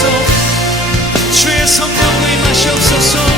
σώσω Σου έσω μόνο είμαι σώσω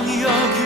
땅이 여기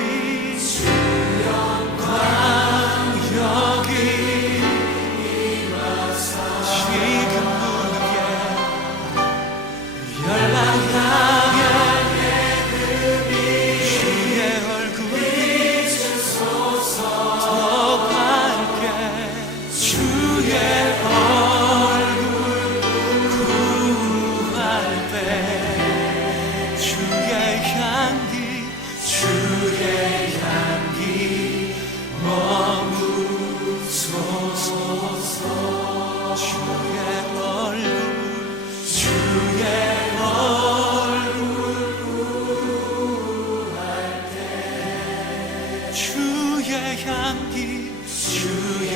주의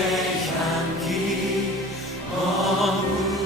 향기 머물